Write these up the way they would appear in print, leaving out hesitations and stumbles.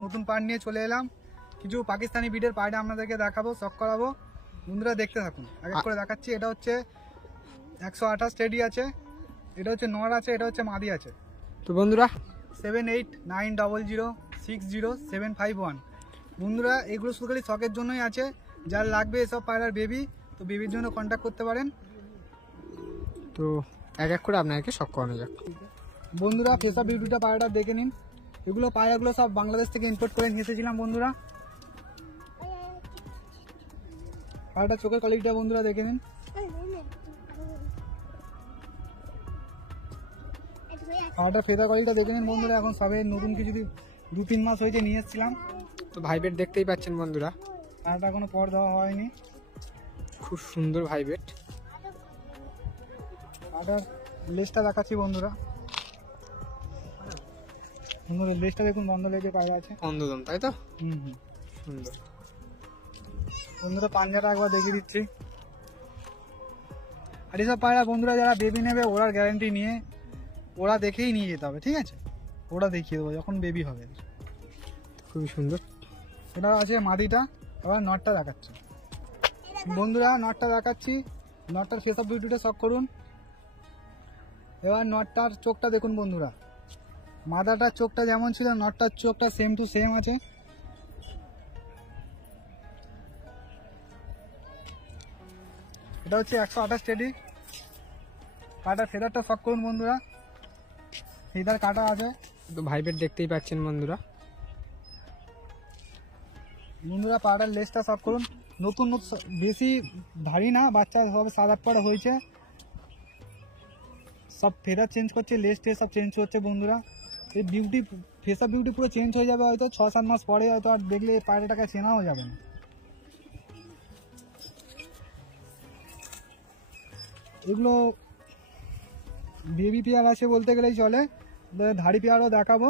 নতুন পাড় নিয়ে চলে এলাম। কিছু পাকিস্তানি ব্রিডের পাড় আপনাদেরকে দেখাবো, শখ করাবো। বন্ধুরা দেখতে থাকুন, এক এক করে দেখাচ্ছি। এটা হচ্ছে 128 টেডি আছে, এটা হচ্ছে নর আছে, এটা হচ্ছে মাদি আছে। তো বন্ধুরা 7890060751। বন্ধুরা এগুলো শুধু খালি শখের জন্যই আছে। যার লাগবে এসব পায়রার বেবি, তো বেবির জন্য কন্ট্যাক্ট করতে পারেন। তো এক এক করে আপনাকে শখ করানো যাক। বন্ধুরা ফেসা বিউটিটা পায়রাটা দেখে নিন। এগুলো পায়রাগুলো সব বাংলাদেশ থেকে ইম্পোর্ট করে নিয়ে এসেছিলাম। বন্ধুরা পায়রাটা চোখের কোয়ালিটিটা বন্ধুরা দেখে নিন। পায়রাটা ফেদা কোয়ালিটিটা দেখে নিন বন্ধুরা। এখন সবে নতুন কিছু 2-3 মাস হয়েছে নিয়ে এসেছিলাম। তো ভাইবেট দেখতেই পাচ্ছেন বন্ধুরা, পায়রাটা কোনো পর দেওয়া হয়নি। খুব সুন্দর ভাইবেট। পায়রাটার লেজটা দেখাচ্ছি বন্ধুরা। বন্ধুরা লেজটা দেখুন, বন্ধ লেগে পায়রা আছে, অন্ধদম তাই তো? সুন্দর। বন্ধুরা পাঞ্জাটা একবার দেখিয়ে দিচ্ছি। আর এসব পায়রা বন্ধুরা যারা বেবি নেবে ওরার গ্যারান্টি নিয়ে ওরা দেখেই নিয়ে যেতে হবে, ঠিক আছে? ওরা দেখিয়ে দেবো যখন বেবি হবে। খুবই সুন্দর। এটা আছে মাদিটা। এবার নটটা দেখাচ্ছি বন্ধুরা, নটটা দেখাচ্ছি। নটটার ফেস অফ বিউটিটা শখ করুন। এবার নটটার চোখটা দেখুন বন্ধুরা। মাদাটার চোখটা যেমন ছিল নটটার চোখটা সেম টু সেম আছে। এটা হচ্ছে 128 টেডি। কাটার ফেদারটা শখ করুন বন্ধুরা, ফেদার কাটা আছে। তো ভাইবেট দেখতেই পাচ্ছেন বন্ধুরা। বন্ধুরা পাড়ার লেজটা শখ করুন। নতুন বেশি ভারী না, বাচ্চা সবে 7-8 পাড়া হয়েছে। সব ফেদার চেঞ্জ করছে, লেজ টেজ সব চেঞ্জ হচ্ছে বন্ধুরা। এই বিউটি ফেস অফ বিউটি পুরো চেঞ্জ হয়ে যাবে হয়তো 6-7 মাস পরে, হয়তো আর দেখলে এই পায়রাটাকে চেনাও যাবে না। এগুলো বেবি পেয়ার আছে বলতে গেলেই চলে। ধাড়ি পেয়ারও দেখাবো,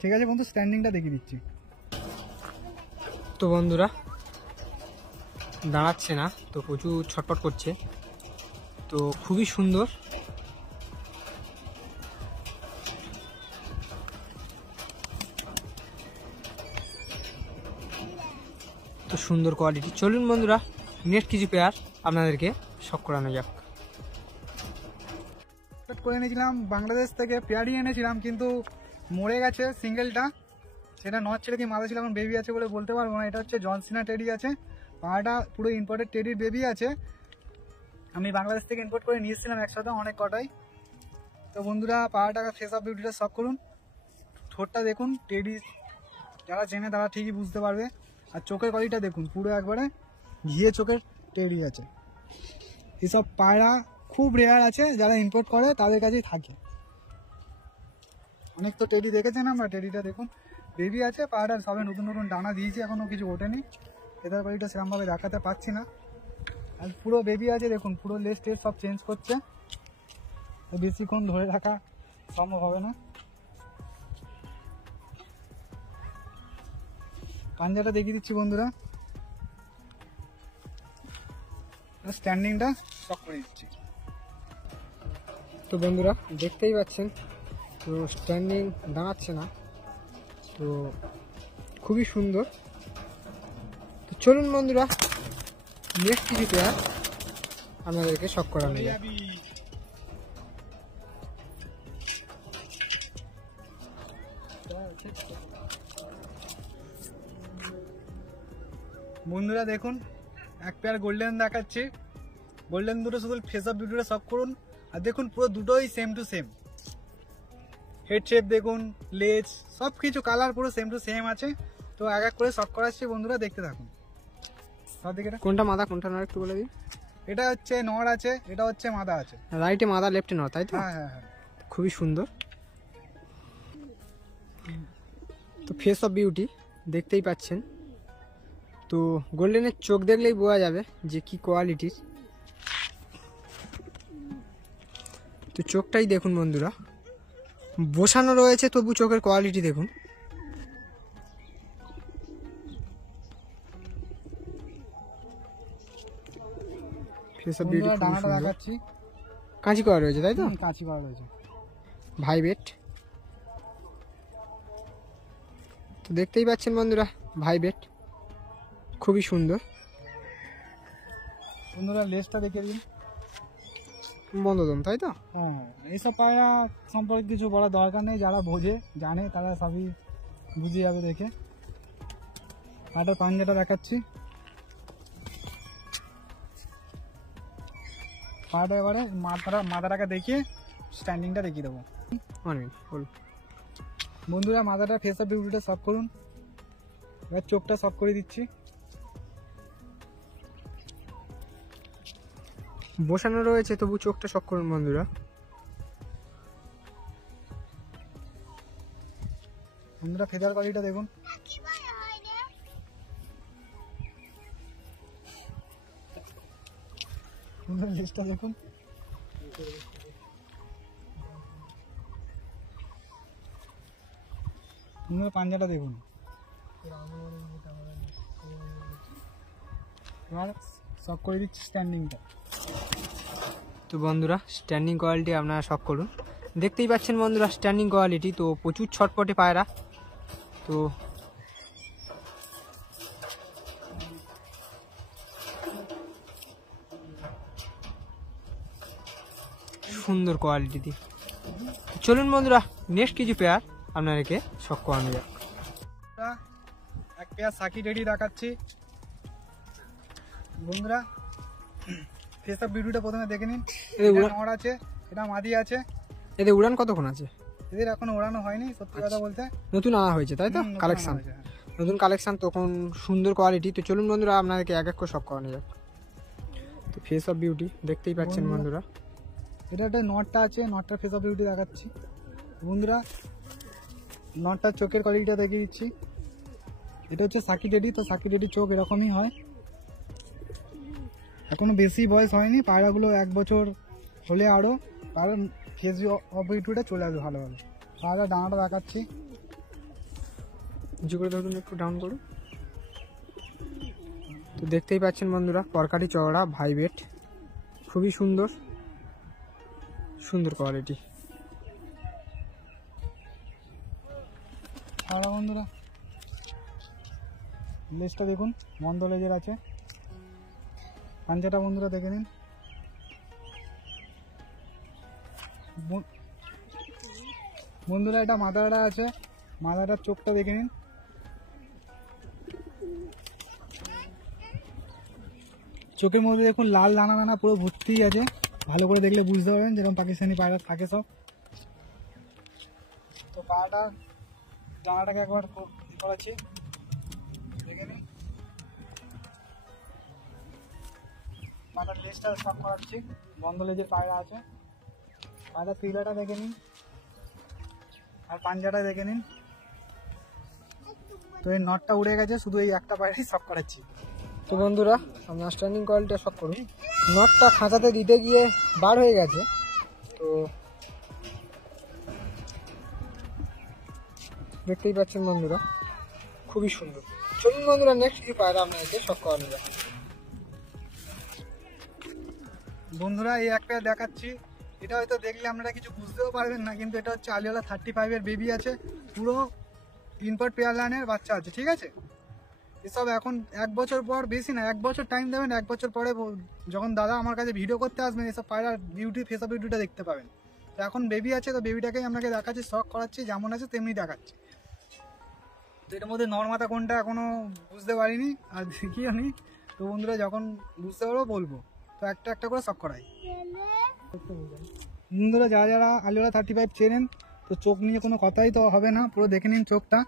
ঠিক আছে বন্ধু? স্ট্যান্ডিংটা দেখিয়ে দিচ্ছি। তো বন্ধুরা দাঁড়াচ্ছে না, তো প্রচুর ছটপট করছে, তো খুবই সুন্দর। তো সুন্দর কোয়ালিটি। চলুন বন্ধুরা নেক্সট কিছু পেয়ার আপনাদেরকে শখ করানো যাক। করে এনেছিলাম বাংলাদেশ থেকে, পেয়ারই এনেছিলাম কিন্তু মরে গেছে সিঙ্গেলটা। সেটা নট ছেড়ে কি মাথা ছিল, এখন বেবি আছে বলে বলতে পারবো না। এটা হচ্ছে জনসিনা টেডি আছে। পাড়াটা পুরো ইম্পোর্টেড টেডির বেবি আছে। আমি বাংলাদেশ থেকে ইম্পোর্ট করে নিয়ে এসেছিলাম একসাথে অনেক কটাই। তো বন্ধুরা পাড়াটাকে ফেস অফ বিউটিটা শখ করুন। ঠোঁটটা দেখুন, টেডি যারা চেনে তারা ঠিকই বুঝতে পারবে। আর চোখের কোয়ালিটিটা দেখুন, পুরো একবারে ঘিয়ে চোখের টেডি আছে। এসব পায়রা খুব রেয়ার আছে, যারা ইম্পোর্ট করে তাদের কাছেই থাকে। অনেক তো টেডি দেখেছেন আমরা। টেডিটা দেখুন, বেবি আছে। পায়রার সবে নতুন নতুন ডানা দিয়েছে, এখনো কিছু ওঠেনি। এদের কোয়ালিটিটা সেরকমভাবে দেখাতে পাচ্ছি না। আর পুরো বেবি আছে দেখুন, পুরো লেজ টেজ সব চেঞ্জ করছে। বেশিক্ষণ ধরে রাখা সম্ভব হবে না। পাঞ্জাটা দেখিয়ে দিচ্ছি বন্ধুরা, স্ট্যান্ডিংটা শখ করে দিচ্ছি। তো বন্ধুরা দেখতেই পাচ্ছেন, তো স্ট্যান্ডিং দাঁড়াচ্ছে না, তো খুবই সুন্দর। তো চলুন বন্ধুরা নেক্সট কিছু পেয়ার আপনাদেরকে শখ করানো যায়। বন্ধুরা দেখুন এক পেয়ার গোল্ডেন দেখাচ্ছি। গোল্ডেন দুটো শুধু ফেস অফ বিউটিটা শখ করুন। আর দেখুন পুরো দুটোই same to same. Head shape দেখুন, লেজ সব কিছু কালার পুরো সেম টু সেম আছে। তো এক এক করে শখ করাচ্ছি বন্ধুরা, দেখতে থাকুন। কোনটা মাদা কোনটা নর একটু বলে দিন। এটা হচ্ছে নর আছে, এটা হচ্ছে মাদা আছে। রাইটে মাদা লেফটে নর, তাই তো? হ্যাঁ হ্যাঁ হ্যাঁ, খুবই সুন্দর। তো ফেস অফ বিউটি দেখতেই পাচ্ছেন। তো গোল্ডেনের চোখ দেখলেই বোঝা যাবে যে কি কোয়ালিটির। তো চোখটাই দেখুন বন্ধুরা, বসানো রয়েছে তবু চোখের কোয়ালিটি দেখুন। ফেস অফ বিউটি ডানাটা দেখাচ্ছি। কাঁচি করা রয়েছে তাই তো? কাঁচি করা রয়েছে। ভাইবেট তো দেখতেই পাচ্ছেন বন্ধুরা ভাইবেট খুবই সুন্দর। বন্ধুরা লেজটা দেখে দিন, বন্ধদম তাই তো? হ্যাঁ এইসব পায়রা সম্পর্কে কিছু বলার দরকার নেই, যারা বোঝে জানে তারা সবই বুঝে যাবে দেখে। পায়রাটার পাঞ্জাটা দেখাচ্ছি। পায়রাটা এবারে মাথাটাকে দেখিয়ে স্ট্যান্ডিংটা দেখিয়ে দেবো। বন্ধুরা মাথাটা ফেস অফ বিউটিটা সব করুন, এবার চোখটা সব করে দিচ্ছি। বসানো রয়েছে তবু চোখটা শক করুন বন্ধুরা। বন্ধুরা ফেদার কোয়ালিটিটা দেখুন, লিস্টটা দেখুন। বন্ধুরা পাঞ্জাটা দেখুন। এবার সব করে দিচ্ছি স্ট্যান্ডিংটা। তো বন্ধুরা স্ট্যান্ডিং কোয়ালিটি আপনারা শক করুন, দেখতেই পাচ্ছেন বন্ধুরা স্ট্যান্ডিং কোয়ালিটি। তো প্রচুর ছটপটে পায়রা, তো সুন্দর কোয়ালিটি। চলুন বন্ধুরা নেক্সট কিছু পেয়ার আপনাদেরকে শক করানো যাক। এক পেয়ার সাকি টেডি দেখাচ্ছি। বন্ধুরা ফেস অফ বিউটিটা প্রথমে দেখে নিন। নর আছে, এটা মাদি আছে। এদের উড়ান কতক্ষণ আছে? এদের এখন ওড়ানো হয়নি, সত্যি কথা বলতে নতুন আনা হয়েছে তাই তো? কালেকশন, নতুন কালেকশন, তখন সুন্দর কোয়ালিটি। তো চলুন বন্ধুরা আপনাদেরকে এক এক করে শক করানো যাক। তো ফেস অফ বিউটি দেখতেই পাচ্ছেন বন্ধুরা। এটা একটা নটটা আছে, নটটার ফেস অফ বিউটি দেখাচ্ছি। বন্ধুরা নটটার চোখের কোয়ালিটিটা দেখিয়ে দিচ্ছি। এটা হচ্ছে সাকি টেডি। তো সাকি টেডির চোখ এরকমই হয়, এখনো বেশি বয়স হয়নি। পায়রাগুলো 1 বছর হলে আরও কারণ ফেস অফ বিউটিটা চলে আসবে ভালো ভালো। পায়রা ডানাটা দেখাচ্ছি, উঁচু করে ধরুন, একটু ডাউন করুন। তো দেখতেই পাচ্ছেন বন্ধুরা পরকাটি চওড়া ভাইবেট, খুবই সুন্দর সুন্দর কোয়ালিটি। পায়রা বন্ধুরা লেজটা দেখুন, বন্ধ লেজের আছে। পাঞ্জাটা বন্ধুরা দেখে নিন। বন্ধুরা এটা মাথাটা আছে, মাথাটার চোখটা দেখে নিন। চোখের মধ্যে দেখুন লাল দানা দানা পুরো ভর্তি আছে, ভালো করে দেখলে বুঝতে পারবেন যেরকম পাকিস্তানি পায়রা থাকে সব। তো পায়রাটা দানাটাকে একবার করাচ্ছি, দেখে নিন। মাথার লেজটা সব করাচ্ছি, বন্ধ লেজের পায়রা আছে। পায়রার পিলাটা দেখে নিন আর পাঞ্জাটা দেখে নিন। তো এই নটটা উড়ে গেছে, শুধু এই একটা পায়রাই সব করাচ্ছি। তো বন্ধুরা আপনার স্ট্যান্ডিং কোয়ালিটিটা শক করুন। নটটা খাঁচাতে দিতে গিয়ে বার হয়ে গেছে, তো দেখতেই পাচ্ছেন বন্ধুরা খুবই সুন্দর। চলুন বন্ধুরা নেক্সট কি পায়রা আপনাদেরকে শক করানো যায়। বন্ধুরা এই একটা দেখাচ্ছি, এটা হয়তো দেখলে আপনারা কিছু বুঝতেও পারবেন না, কিন্তু এটা হচ্ছে আলিওলা 35-এর বেবি আছে, পুরো ইম্পোর্ট পেয়ার লাইনের বাচ্চা আছে, ঠিক আছে। এসব এখন 1 বছর পর, বেশি না 1 বছর টাইম দেবেন, 1 বছর পরে যখন দাদা আমার কাছে ভিডিও করতে আসবেন এসব পায়রার বিউটি ফেস অফ বিউটিটা দেখতে পাবেন। তো এখন বেবি আছে, তো বেবিটাকেই আপনাকে দেখাচ্ছি, শক করাচ্ছি, যেমন আছে তেমনি দেখাচ্ছি। তো এটার মধ্যে নর্মাতা কোনটা এখনো বুঝতে পারিনি আর দেখিও নি, তো বন্ধুরা যখন বুঝতে পারবো বলবো। তো একটা একটা করে শক করাই। বন্ধুরা যারা যারা আলিওলা 35 চেনেন, তো চোখ নিয়ে কোনো কথাই তো হবে না, পুরো দেখে নিন চোখটা।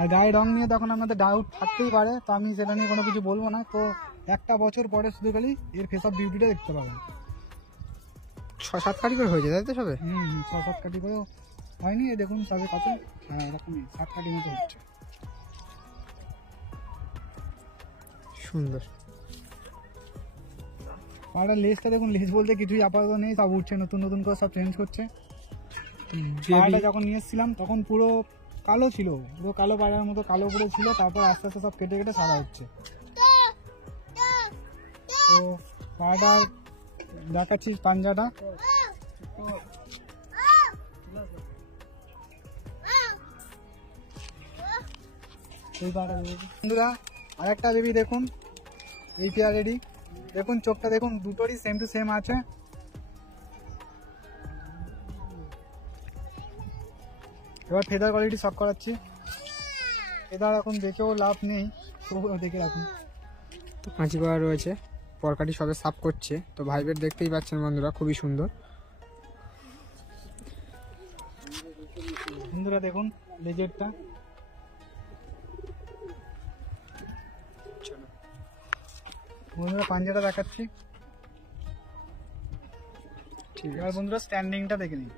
আর গায়ে রং নিয়ে তখন আপনাদের ডাউট থাকতেই পারে, তো আমি সেটা নিয়ে কোনো কিছু বলবো না। তো 1 বছর পরে শুধু খালি এর ফেস অফ বিউটিটা দেখতে পাবেন। 6-7 কাঠি করে হয়েছে তাই তো সবে? 6-7 কাঠি করে হয়নি, দেখুন সবে কত, হ্যাঁ এরকমই 7 কাঠি মতো হচ্ছে। সুন্দর পায়রার লেজটা দেখুন, লেজ বলতে কিছুই আপাতত নেই, সব উঠছে, নতুন নতুন করে সব চেঞ্জ করছে। পায়রাটা যখন নিয়ে এসেছিলাম তখন পুরো কালো ছিল, পুরো কালো পায়রার মতো কালো করে ছিল, তারপর আস্তে আস্তে সব কেটে কেটে সাদা হচ্ছে। তো পায়রাটার দেখাচ্ছি পাঞ্জাটা। বন্ধুরা আরেকটা বেবি দেখুন, এই পেয়ারেরই দেখুন, চোখটা দেখুন, দুটোরই সেম টু সেম আছে। এবার ফেদার কোয়ালিটি শক করাচ্ছি। ফেদার এখন দেখেও লাভ নেই, তবুও দেখে রাখুন। কাঁচি করা রয়েছে, পরকাটি সবে সাফ করছে। তো ভাইবের দেখতেই পাচ্ছেন বন্ধুরা, খুবই সুন্দর। বন্ধুরা দেখুন লেজেরটা, বন্ধুরা পাঞ্জাটা দেখাচ্ছি। ঠিক আছে বন্ধুরা, স্ট্যান্ডিংটা দেখে নিন।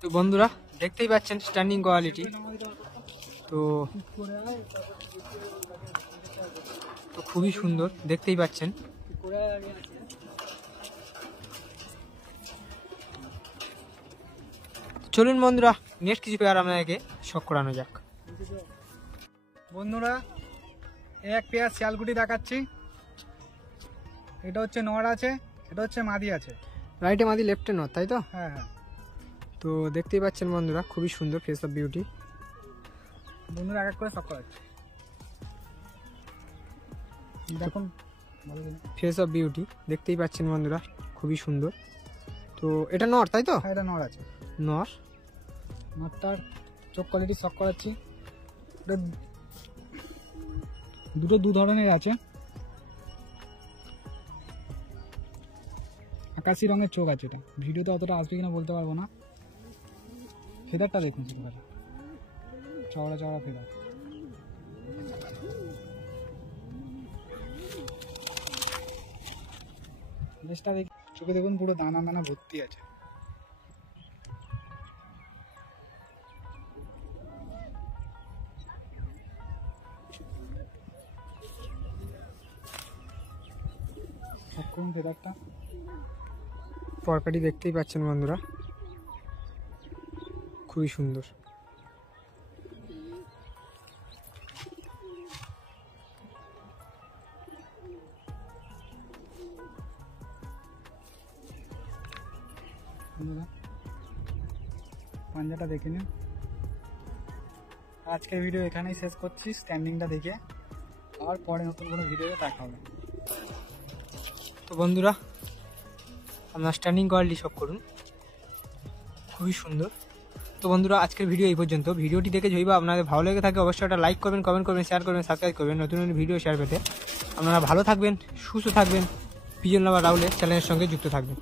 তো বন্ধুরা দেখতেই পাচ্ছেন স্ট্যান্ডিং কোয়ালিটি। তো খুবই সুন্দর, দেখতেই পাচ্ছেন। চলুন বন্ধুরা নেক্সট কিছু পেয়ার আপনাদেরকে শখ করানো যাক। বন্ধুরা এক পেয়ার শিয়ালকুটি দেখাচ্ছি। এটা হচ্ছে নর আছে, এটা হচ্ছে মাদি আছে। রাইটে মাদি লেফটে নর, তাই তো? হ্যাঁ হ্যাঁ। তো দেখতেই পাচ্ছেন বন্ধুরা, খুবই সুন্দর ফেস অফ বিউটি। বন্ধুরা এক এক করে শখ করাচ্ছি, দেখুন ফেস অফ বিউটি দেখতেই পাচ্ছেন বন্ধুরা, খুবই সুন্দর। তো এটা নর, তাই তো? হ্যাঁ এটা নর আছে। নর, নরটার চোখ কোয়ালিটি শক করাচ্ছি। দুটো দু ধরনের আছে, আকাশি রঙের চোখ আছে। এটা ভিডিওতে অতটা আসবে কিনা বলতে পারবো না। ফেদারটা দেখুন, চওড়া চওড়া ফেদার। লেজটা দেখি, চোখে দেখুন পুরো দানা দানা ভর্তি আছে। কোন ফেদারটা, পরকাটি দেখতেই পাচ্ছেন বন্ধুরা, খুবই সুন্দর। পাঞ্জাটা দেখে নিন। আজকের ভিডিও এখানেই শেষ করছি, স্ট্যান্ডিংটা দেখে। আর পরে নতুন কোনো ভিডিওতে দেখা হবে। তো বন্ধুরা আপনার স্ট্যান্ডিং কোয়ালিটি শখ করুন, খুবই সুন্দর। তো বন্ধুরা আজকের ভিডিও এই পর্যন্ত। ভিডিওটি দেখে যদি আপনাদের ভালো লেগে থাকে অবশ্যই একটা লাইক করবেন, কমেন্ট করবেন, শেয়ার করবেন, সাবস্ক্রাইব করবেন নতুন নতুন ভিডিও শেয়ার পেতে। আপনারা ভালো থাকবেন, সুস্থ থাকবেন, পিজন লাভার রাহুলের চ্যানেলের সঙ্গে যুক্ত থাকবেন।